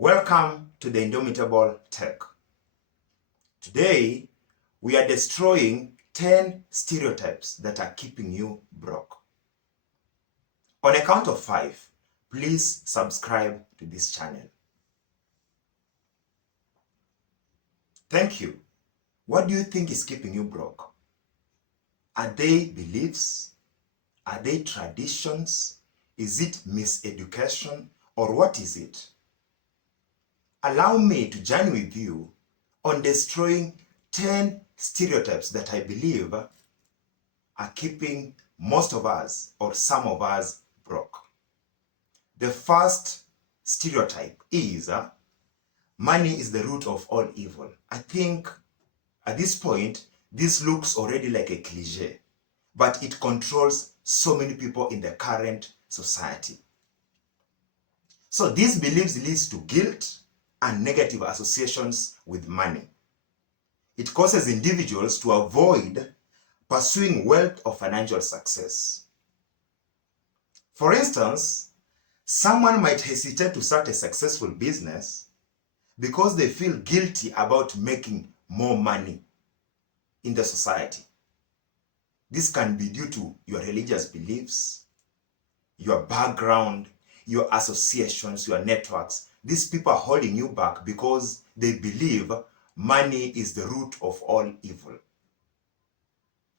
Welcome to the Indomitable Tech. Today, we are destroying 10 stereotypes that are keeping you broke. On a count of 5, please subscribe to this channel. Thank you. What do you think is keeping you broke? Are they beliefs? Are they traditions? Is it miseducation? Or what is it? Allow me to journey with you on destroying 10 stereotypes that I believe are keeping most of us or some of us broke. The first stereotype is money is the root of all evil. I think at this point, this looks already like a cliche, but it controls so many people in the current society. So these beliefs leads to guilt and negative associations with money. It causes individuals to avoid pursuing wealth or financial success. For instance, someone might hesitate to start a successful business because they feel guilty about making more money in the society. This can be due to your religious beliefs, your background, your associations, your networks. These people are holding you back because they believe money is the root of all evil.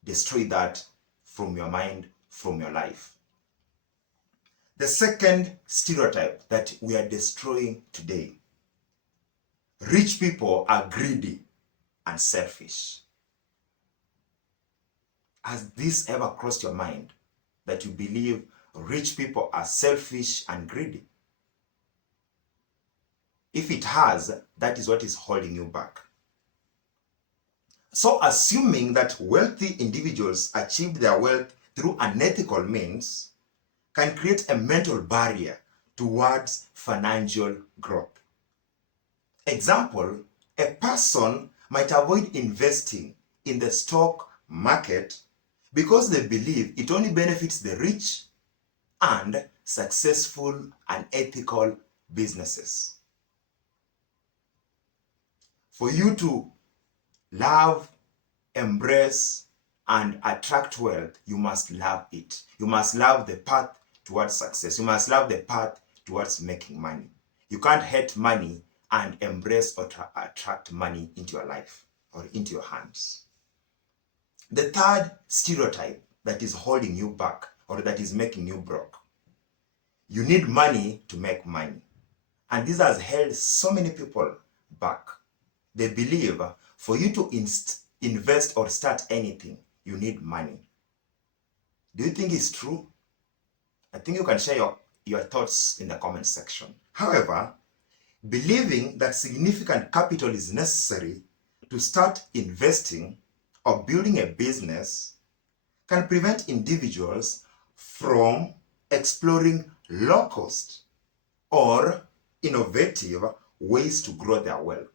Destroy that from your mind, from your life. The second stereotype that we are destroying today: rich people are greedy and selfish. Has this ever crossed your mind that you believe rich people are selfish and greedy? If it has, that is what is holding you back. So assuming that wealthy individuals achieved their wealth through unethical means can create a mental barrier towards financial growth. Example, a person might avoid investing in the stock market because they believe it only benefits the rich and successful and ethical businesses. For you to love, embrace, and attract wealth, you must love it. You must love the path towards success. You must love the path towards making money. You can't hate money and embrace or attract money into your life or into your hands. The third stereotype that is holding you back or that is making you broke: you need money to make money. And this has held so many people back. They believe for you to invest or start anything, you need money. Do you think it's true? I think you can share your thoughts in the comment section. However, believing that significant capital is necessary to start investing or building a business can prevent individuals from exploring low-cost or innovative ways to grow their wealth.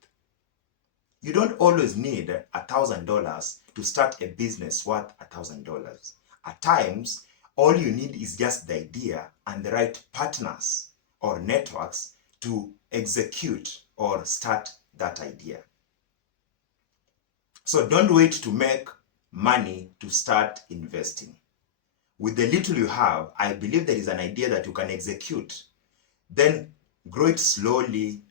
You don't always need $1,000 to start a business worth $1,000. At times, all you need is just the idea and the right partners or networks to execute or start that idea. So don't wait to make money to start investing. With the little you have, I believe there is an idea that you can execute. Then grow it slowly,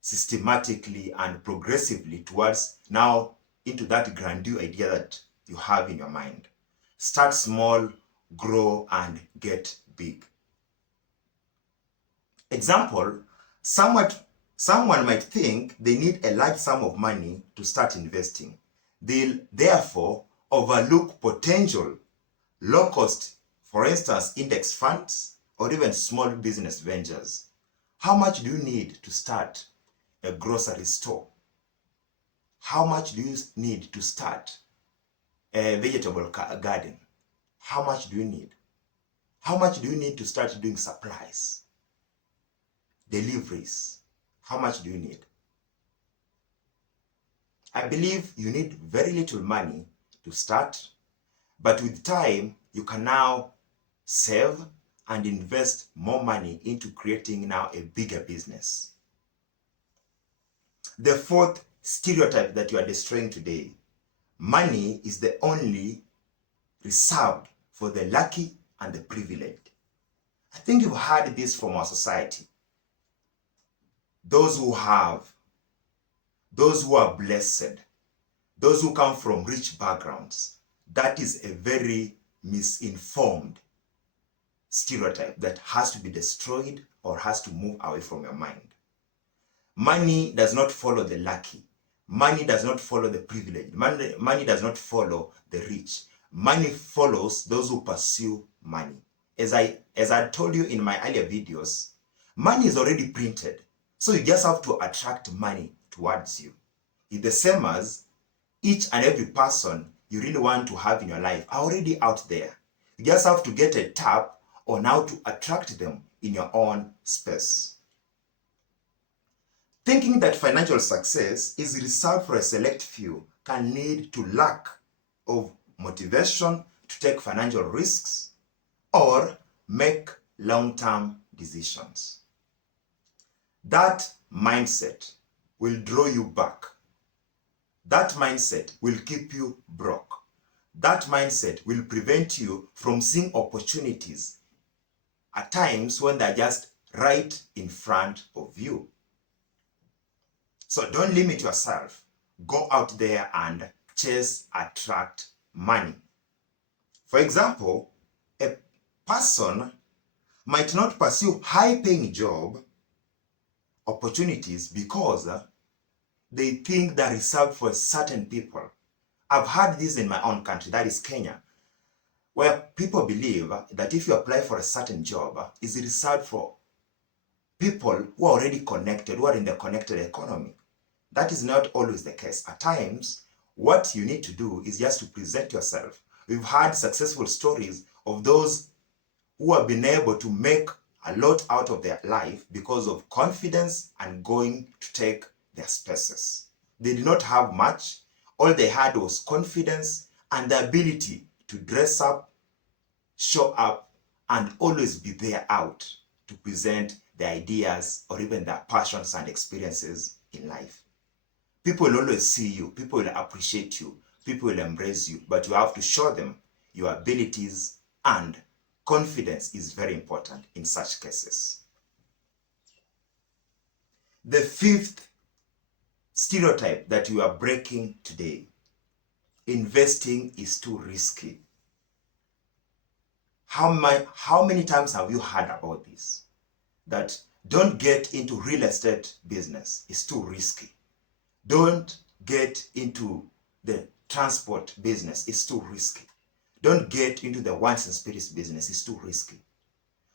systematically, and progressively towards now into that grandeur idea that you have in your mind. Start small, grow, and get big. Example, someone might think they need a large sum of money to start investing. They'll therefore overlook potential low-cost, for instance, index funds or even small business ventures. How much do you need to start a grocery store? How much do you need to start a vegetable garden? How much do you need? How much do you need to start doing supplies, deliveries? How much do you need? I believe you need very little money to start, but with time, you can now save and invest more money into creating now a bigger business. The fourth stereotype that you are destroying today: money is the only reserved for the lucky and the privileged. I think you've heard this from our society. Those who have, those who are blessed, those who come from rich backgrounds, that is a very misinformed stereotype that has to be destroyed or has to move away from your mind. Money does not follow the lucky. Money does not follow the privileged. Money does not follow the rich. Money follows those who pursue money. As I told you in my earlier videos, money is already printed. So you just have to attract money towards you. It's the same as each and every person you really want to have in your life are already out there. You just have to get a tap on how to attract them in your own space. Thinking that financial success is reserved for a select few can lead to lack of motivation to take financial risks or make long-term decisions. That mindset will draw you back. That mindset will keep you broke. That mindset will prevent you from seeing opportunities at times when they're just right in front of you. So don't limit yourself. Go out there and attract money. For example, a person might not pursue high-paying job opportunities because they think they're reserved for certain people. I've had this in my own country, that is Kenya, where people believe that if you apply for a certain job, it's reserved for people who are already connected, who are in the connected economy. That is not always the case. At times, what you need to do is just to present yourself. We've had successful stories of those who have been able to make a lot out of their life because of confidence and going to take their spaces. They did not have much. All they had was confidence and the ability to dress up, show up, and always be there out to present their ideas or even their passions and experiences in life. People will always see you, people will appreciate you, people will embrace you, but you have to show them your abilities, and confidence is very important in such cases. The fifth stereotype that you are breaking today: investing is too risky. How many times have you heard about this? That don't get into real estate business, it's too risky. Don't get into the transport business, it's too risky. Don't get into the wines and spirits business, it's too risky.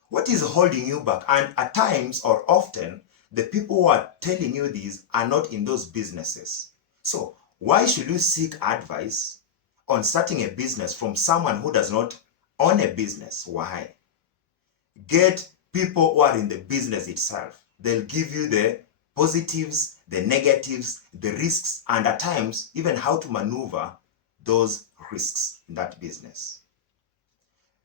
What is holding you back? And at times or often, the people who are telling you these are not in those businesses. So why should you seek advice on starting a business from someone who does not own a business? Why? Get people who are in the business itself. They'll give you the positives, the negatives, the risks, and at times even how to maneuver those risks in that business.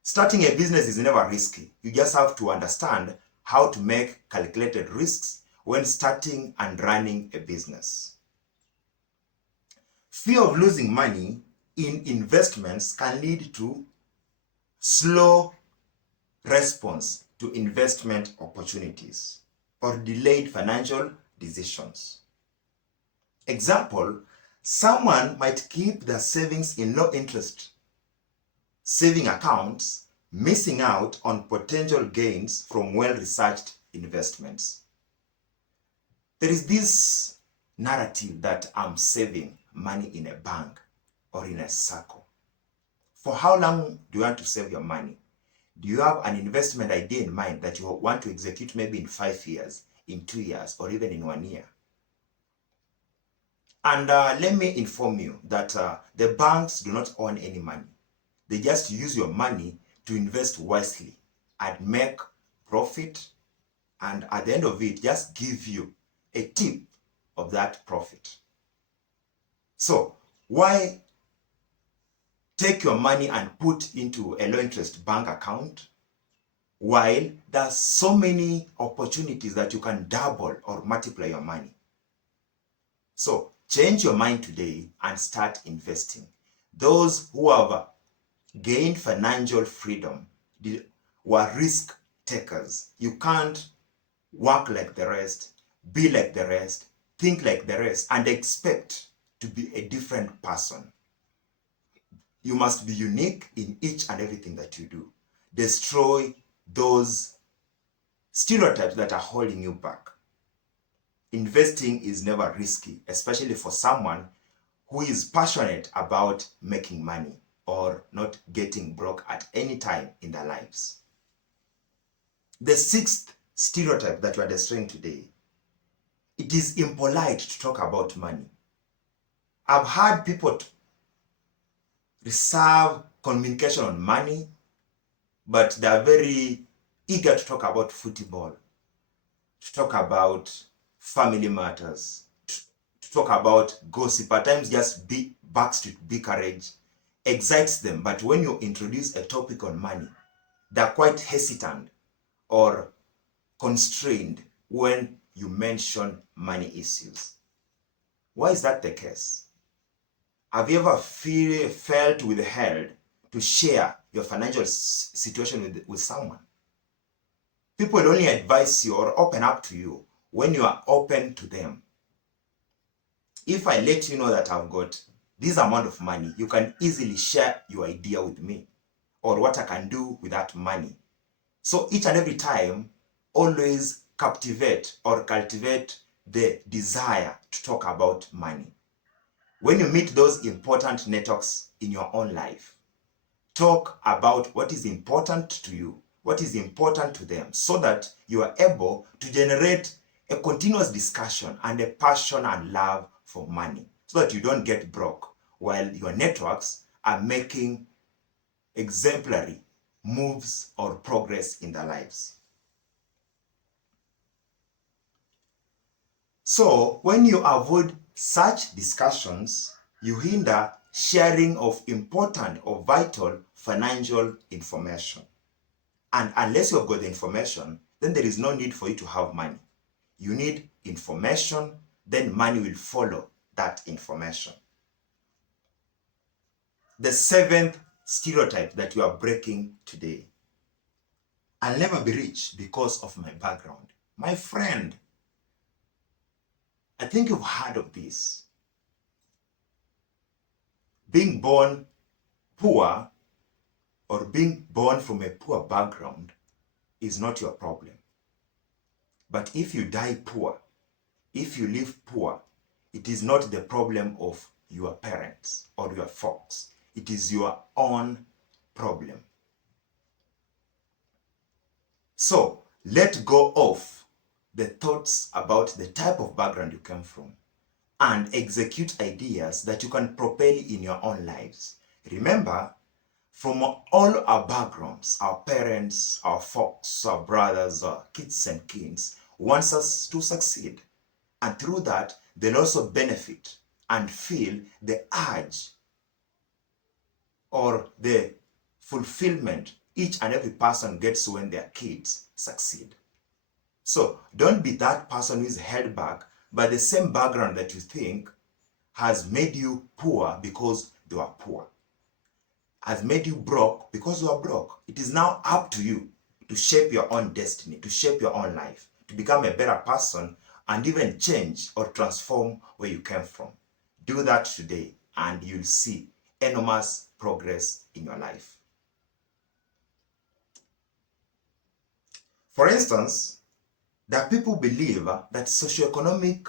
Starting a business is never risky. You just have to understand how to make calculated risks when starting and running a business. Fear of losing money in investments can lead to slow response to investment opportunities or delayed financial decisions. Example, someone might keep their savings in low interest saving accounts, missing out on potential gains from well-researched investments. There is this narrative that I'm saving money in a bank or in a circle. For how long do you want to save your money? Do you have an investment idea in mind that you want to execute maybe in 5 years, in 2 years, or even in 1 year? And let me inform you that the banks do not own any money. They just use your money to invest wisely and make profit, and at the end of it, just give you a tip of that profit. So why take your money and put into a low interest bank account while there's so many opportunities that you can double or multiply your money? So change your mind today and start investing. Those who have gained financial freedom were risk takers. You can't work like the rest, be like the rest, think like the rest, and expect to be a different person. You must be unique in each and everything that you do. Destroy those stereotypes that are holding you back. Investing is never risky, especially for someone who is passionate about making money or not getting broke at any time in their lives. The sixth stereotype that we are destroying today: it is impolite to talk about money. I've heard people reserve communication on money, but they're very eager to talk about football, to talk about family matters, to talk about gossip. At times, just backstreet bickerage excites them. But when you introduce a topic on money, they're quite hesitant or constrained when you mention money issues. Why is that the case? Have you ever felt withheld to share your financial situation with someone? People only advise you or open up to you when you are open to them. If I let you know that I've got this amount of money, you can easily share your idea with me or what I can do with that money. So each and every time, always captivate or cultivate the desire to talk about money. When you meet those important networks in your own life, talk about what is important to you, what is important to them, so that you are able to generate a continuous discussion and a passion and love for money, so that you don't get broke while your networks are making exemplary moves or progress in their lives. So when you avoid such discussions, you hinder sharing of important or vital financial information. And unless you've got the information, then there is no need for you to have money. You need information, then money will follow that information. The seventh stereotype that you are breaking today: I'll never be rich because of my background. My friend, I think you've heard of this. Being born poor or being born from a poor background is not your problem. But if you die poor, if you live poor, it is not the problem of your parents or your folks. It is your own problem. So let go of the thoughts about the type of background you came from and execute ideas that you can propel in your own lives. Remember, from all our backgrounds, our parents, our folks, our brothers, our kids and kins wants us to succeed. And through that, they'll also benefit and feel the urge or the fulfillment each and every person gets when their kids succeed. So don't be that person who is held back by the same background that you think has made you poor because they were poor, has made you broke because you are broke. It is now up to you to shape your own destiny, to shape your own life, to become a better person and even change or transform where you came from. Do that today and you'll see enormous progress in your life. For instance, there are people who believe that socioeconomic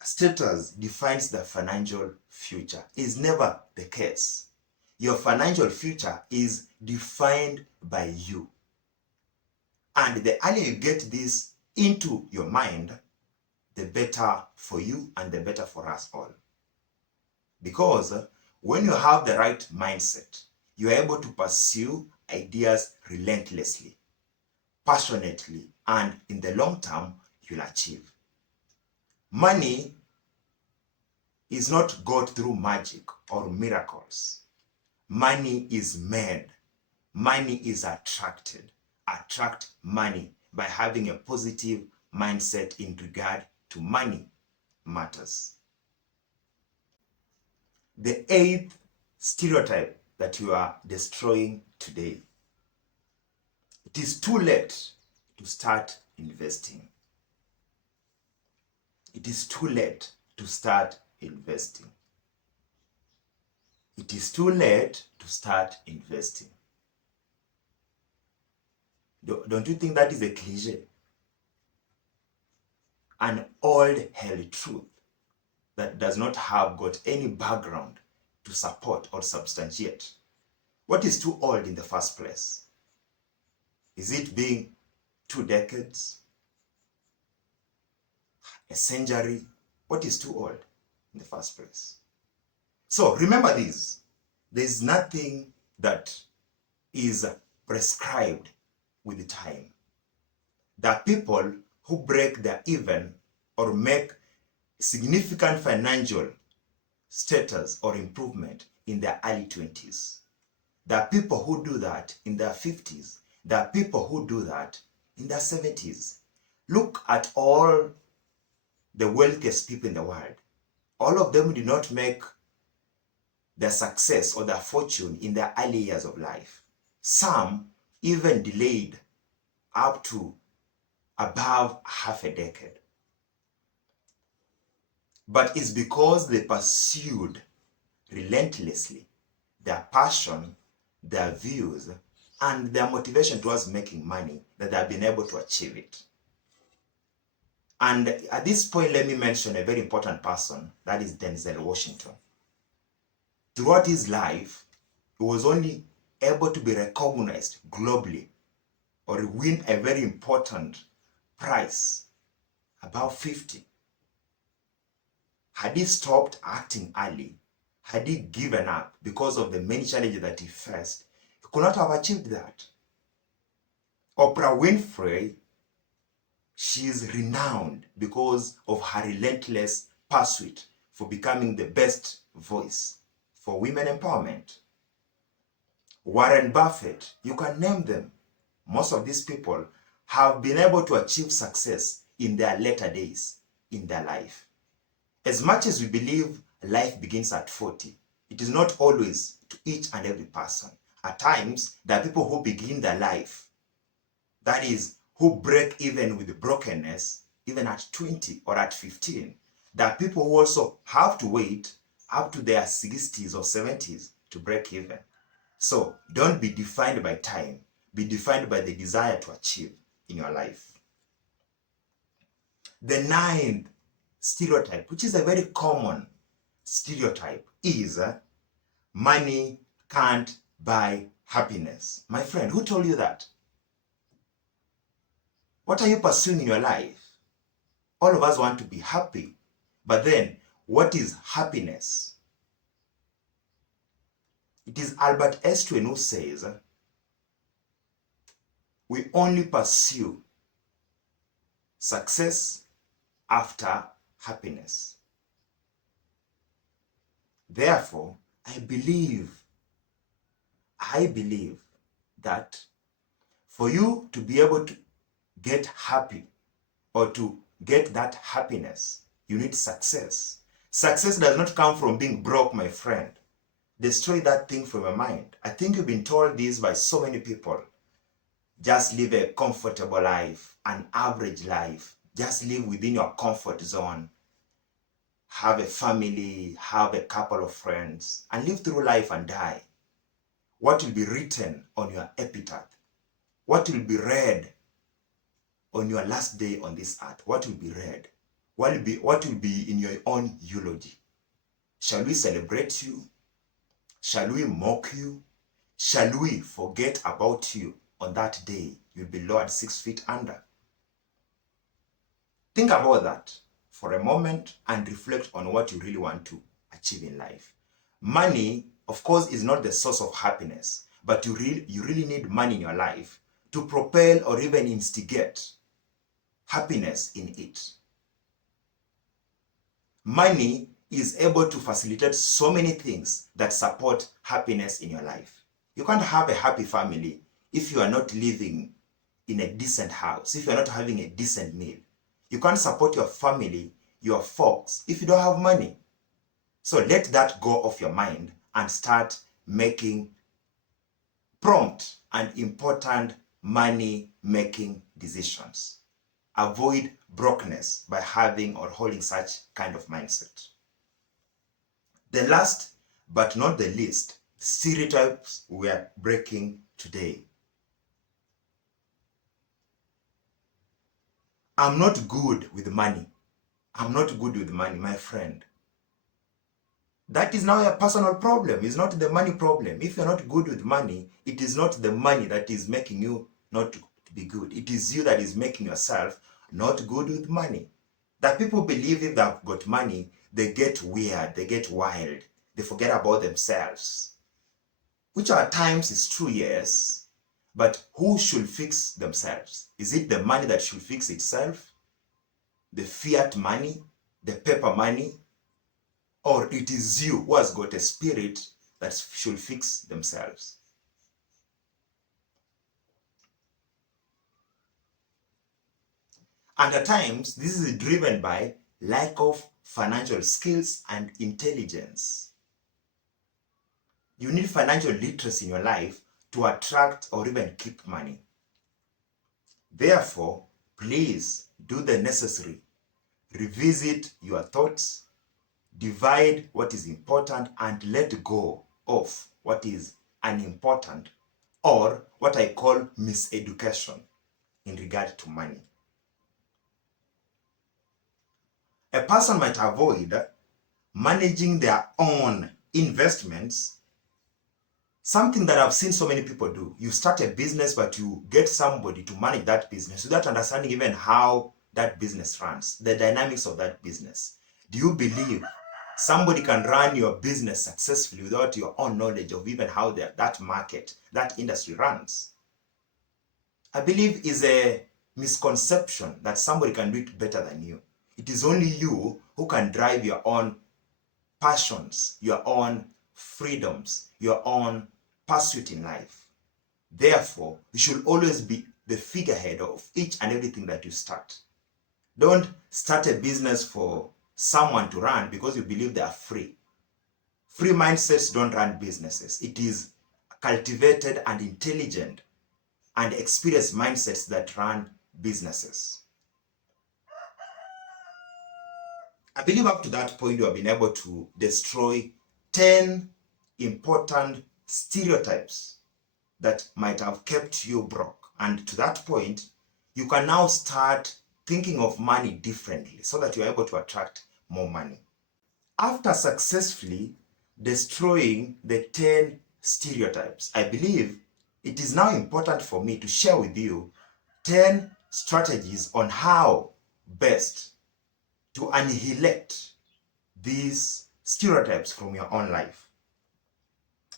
status defines the financial future. It's never the case. Your financial future is defined by you. And the earlier you get this into your mind, the better for you and the better for us all. Because when you have the right mindset, you are able to pursue ideas relentlessly, passionately, and in the long term, you'll achieve. Money is not got through magic or miracles. Money is made. Money is attracted. Attract money by having a positive mindset in regard to money matters. The eighth stereotype that you are destroying today. It is too late to start investing. It is too late to start investing. It is too late to start investing. Don't you think that is a cliche? An old held truth that does not have got any background to support or substantiate. What is too old in the first place? Is it being 2 decades? A century? What is too old in the first place? So remember this. There is nothing that is prescribed with time. There are people who break their even or make significant financial status or improvement in their early 20s. There are people who do that in their 50s. There are people who do that in their 70s. Look at all the wealthiest people in the world. All of them did not make their success or their fortune in their early years of life. Some even delayed up to above half a decade. But it's because they pursued relentlessly their passion, their views, and their motivation towards making money that they have been able to achieve it. And at this point, let me mention a very important person, that is Denzel Washington. Throughout his life, he was only able to be recognized globally or win a very important prize about 50. Had he stopped acting early, had he given up because of the many challenges that he faced, he could not have achieved that. Oprah Winfrey, she is renowned because of her relentless pursuit for becoming the best voice for women empowerment. Warren Buffett, you can name them. Most of these people have been able to achieve success in their later days in their life. As much as we believe life begins at 40, it is not always to each and every person. At times, there are people who begin their life, that is, who break even with brokenness, even at 20 or at 15. There are people who also have to wait up to their 60s or 70s to break even. So don't be defined by time. Be defined by the desire to achieve in your life. The ninth stereotype, which is a very common stereotype, is money can't buy happiness. My friend, who told you that? What are you pursuing in your life? All of us want to be happy. But then, what is happiness? It is Albert Einstein who says, we only pursue success after happiness. Therefore, I believe that for you to be able to get happy or to get that happiness, you need success. Success does not come from being broke, my friend. Destroy that thing from your mind. I think you've been told this by so many people. Just live a comfortable life, an average life. Just live within your comfort zone. Have a family, have a couple of friends, and live through life and die. What will be written on your epitaph? What will be read on your last day on this earth? What will be read? What will be in your own eulogy? Shall we celebrate you? Shall we mock you? Shall we forget about you on that day you'll be lowered 6 feet under? Think about that for a moment and reflect on what you really want to achieve in life. Money, of course, is not the source of happiness, but you really need money in your life to propel or even instigate happiness in it. Money is able to facilitate so many things that support happiness in your life. You can't have a happy family if you are not living in a decent house, if you are not having a decent meal. You can't support your family, your folks, if you don't have money. So let that go off your mind and start making prompt and important money-making decisions. Avoid brokenness by having or holding such kind of mindset. The last but not the least, stereotypes we are breaking today. I'm not good with money. I'm not good with money, my friend. That is now a personal problem. It's not the money problem. If you're not good with money, it is not the money that is making you not to be good. It is you that is making yourself not good with money. That people believe if they've got money, they get weird, they get wild, they forget about themselves. Which at times is true, yes, but who should fix themselves? Is it the money that should fix itself? The fiat money? The paper money? Or it is you who has got a spirit that should fix themselves? And at times, this is driven by lack of financial skills and intelligence. You need financial literacy in your life to attract or even keep money. Therefore, please do the necessary. Revisit your thoughts, divide what is important, and let go of what is unimportant, or what I call miseducation in regard to money. A person might avoid managing their own investments. Something that I've seen so many people do. You start a business, but you get somebody to manage that business without understanding even how that business runs, the dynamics of that business. Do you believe somebody can run your business successfully without your own knowledge of even how that market, that industry runs? I believe is a misconception that somebody can do it better than you. It is only you who can drive your own passions, your own freedoms, your own pursuit in life. Therefore, you should always be the figurehead of each and everything that you start. Don't start a business for someone to run because you believe they are free. Free mindsets don't run businesses. It is cultivated and intelligent and experienced mindsets that run businesses. I believe up to that point, you have been able to destroy 10 important stereotypes that might have kept you broke. And to that point, you can now start thinking of money differently so that you're able to attract more money. After successfully destroying the 10 stereotypes, I believe it is now important for me to share with you 10 strategies on how best to annihilate these stereotypes from your own life.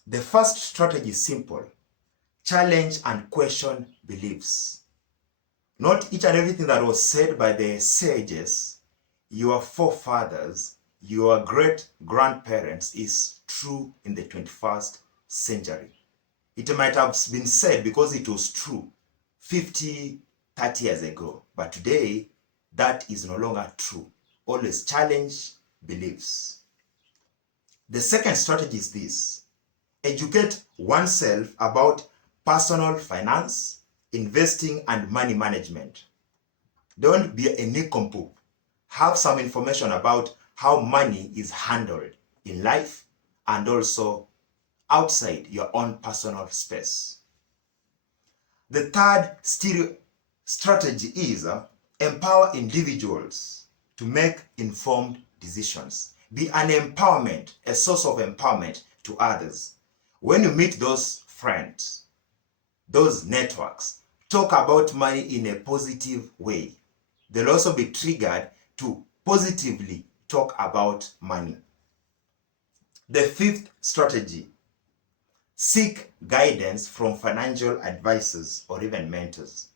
The first strategy is simple. Challenge and question beliefs. Not each and everything that was said by the sages, your forefathers, your great-grandparents is true in the 21st century. It might have been said because it was true 50, 30 years ago, but today that is no longer true. Always challenge beliefs. The second strategy is this. Educate oneself about personal finance, investing, and money management. Don't be a nincompoop. Have some information about how money is handled in life and also outside your own personal space. The third strategy is empower individuals to make informed decisions. Be an empowerment, a source of empowerment to others. When you meet those friends, those networks, talk about money in a positive way. They'll also be triggered to positively talk about money. The fifth strategy, seek guidance from financial advisors or even mentors.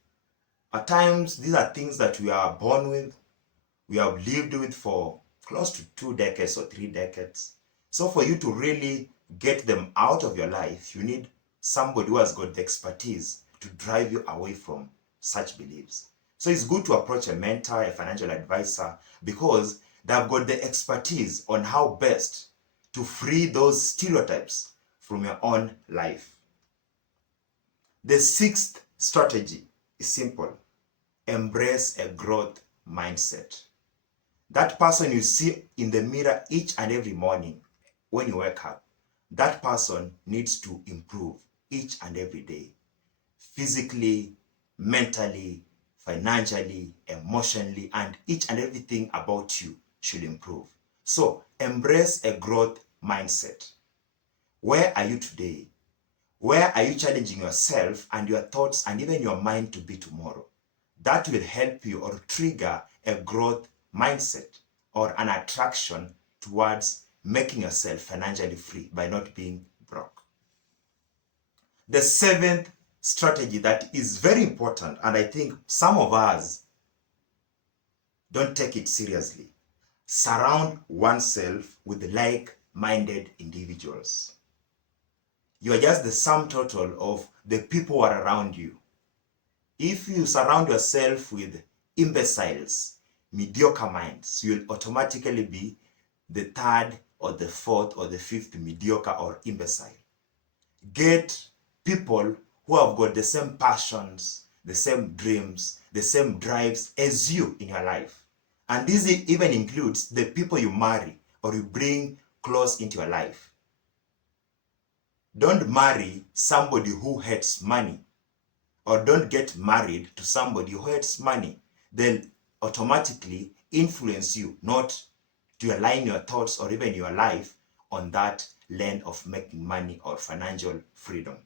At times, these are things that we are born with, we have lived with for close to 2 decades or 3 decades. So for you to really get them out of your life, you need somebody who has got the expertise to drive you away from such beliefs. So it's good to approach a mentor, a financial advisor, because they've got the expertise on how best to free those stereotypes from your own life. The sixth strategy is simple. Embrace a growth mindset. That person you see in the mirror each and every morning when you wake up, that person needs to improve each and every day. Physically, mentally, financially, emotionally, and each and everything about you should improve. So embrace a growth mindset. Where are you today? Where are you challenging yourself and your thoughts and even your mind to be tomorrow? That will help you or trigger a growth mindset or an attraction towards making yourself financially free by not being broke. The seventh strategy that is very important, and I think some of us don't take it seriously. Surround oneself with like-minded individuals. You are just the sum total of the people who are around you. If you surround yourself with imbeciles, mediocre minds, you'll automatically be the third or the fourth or the fifth mediocre or imbecile. Get people who have got the same passions, the same dreams, the same drives as you in your life. And this even includes the people you marry or you bring close into your life. Don't marry somebody who hates money, or don't get married to somebody who hates money. They'll automatically influence you not to align your thoughts or even your life on that lane of making money or financial freedom.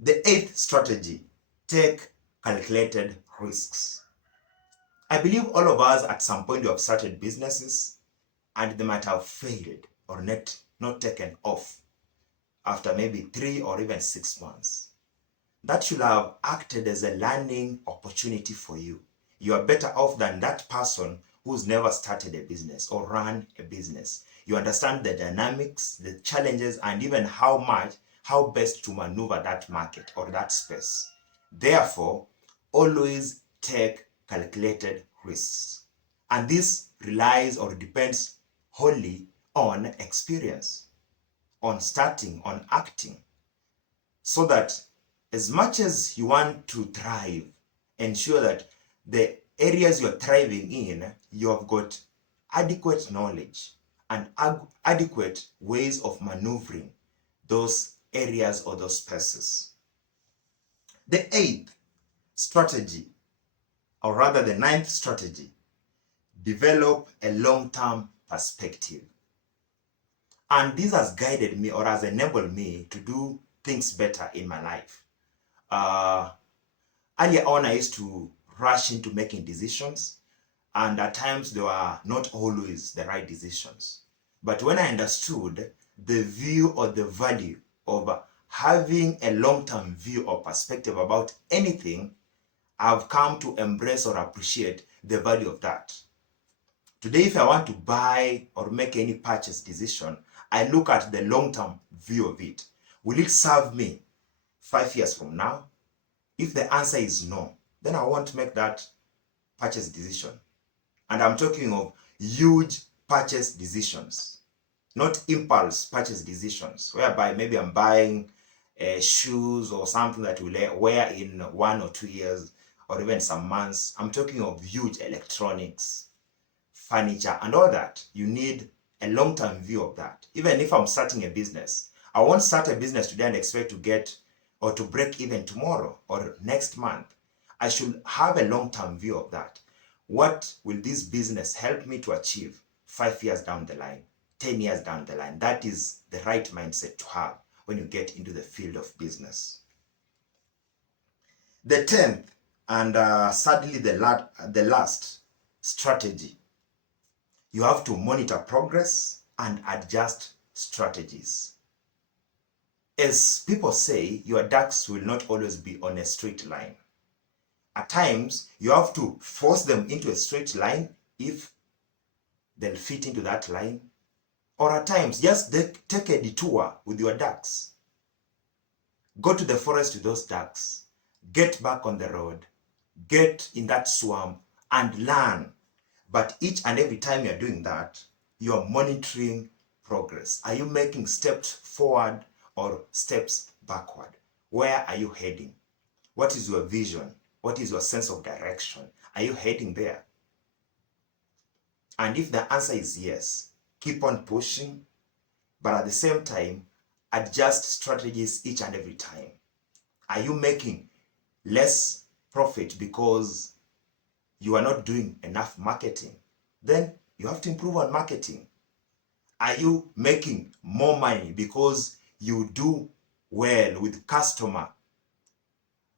The eighth strategy, take calculated risks. I believe all of us at some point have started businesses and they might have failed or not taken off after maybe 3 or even 6 months. That should have acted as a learning opportunity for you. You are better off than that person who's never started a business or run a business. You understand the dynamics, the challenges, and even how best to maneuver that market or that space. Therefore, always take calculated risks. And this relies or depends wholly on experience, on starting, on acting, so that as much as you want to thrive, ensure that the areas you're thriving in, you have got adequate knowledge and adequate ways of maneuvering those areas or those spaces. The eighth strategy, or rather the ninth strategy, develop a long-term perspective. And this has guided me or has enabled me to do things better in my life. Earlier on, I used to rush into making decisions, and at times they were not always the right decisions. But when I understood the view or the value of having a long-term view or perspective about anything, I've come to embrace or appreciate the value of that. Today, if I want to buy or make any purchase decision, I look at the long-term view of it. Will it serve me 5 years from now? If the answer is no, then I won't make that purchase decision. And I'm talking of huge purchase decisions, not impulse purchase decisions, whereby maybe I'm buying shoes or something that will wear in 1 or 2 years or even some months. I'm talking of huge electronics, furniture, and all that. You need a long-term view of that. Even if I'm starting a business, I won't start a business today and expect to get or to break even tomorrow or next month. I should have a long-term view of that. What will this business help me to achieve 5 years down the line, 10 years down the line? That is the right mindset to have when you get into the field of business. The 10th and sadly the last strategy, you have to monitor progress and adjust strategies. As people say, your ducks will not always be on a straight line. At times, you have to force them into a straight line if they'll fit into that line. Or at times, just take a detour with your ducks. Go to the forest with those ducks. Get back on the road. Get in that swamp and learn. But each and every time you're doing that, you are monitoring progress. Are you making steps forward or steps backward? Where are you heading? What is your vision? What is your sense of direction? Are you heading there? And if the answer is yes, keep on pushing, but at the same time, adjust strategies each and every time. Are you making less profit because you are not doing enough marketing? Then you have to improve on marketing. Are you making more money because you do well with customer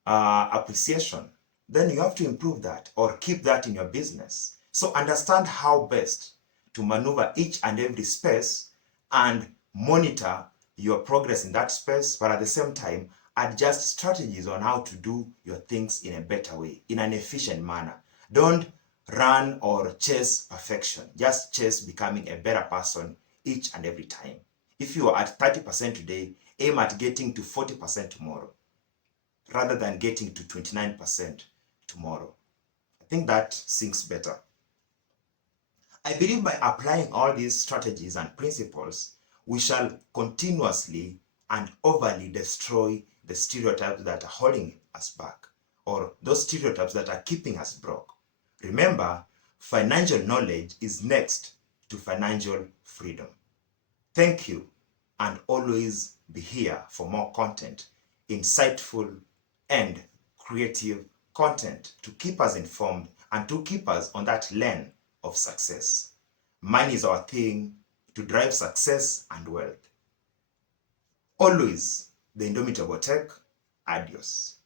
appreciation? Then you have to improve that or keep that in your business. So understand how best to maneuver each and every space and monitor your progress in that space, but at the same time, adjust strategies on how to do your things in a better way, in an efficient manner. Don't run or chase perfection. Just chase becoming a better person each and every time. If you are at 30% today, aim at getting to 40% tomorrow, rather than getting to 29% tomorrow. I think that sinks better. I believe by applying all these strategies and principles, we shall continuously and overly destroy the stereotypes that are holding us back, or those stereotypes that are keeping us broke. Remember, financial knowledge is next to financial freedom. Thank you, and always be here for more content, insightful and creative content to keep us informed and to keep us on that lane of success. Money is our thing to drive success and wealth. Always the indomitable tech. Adios.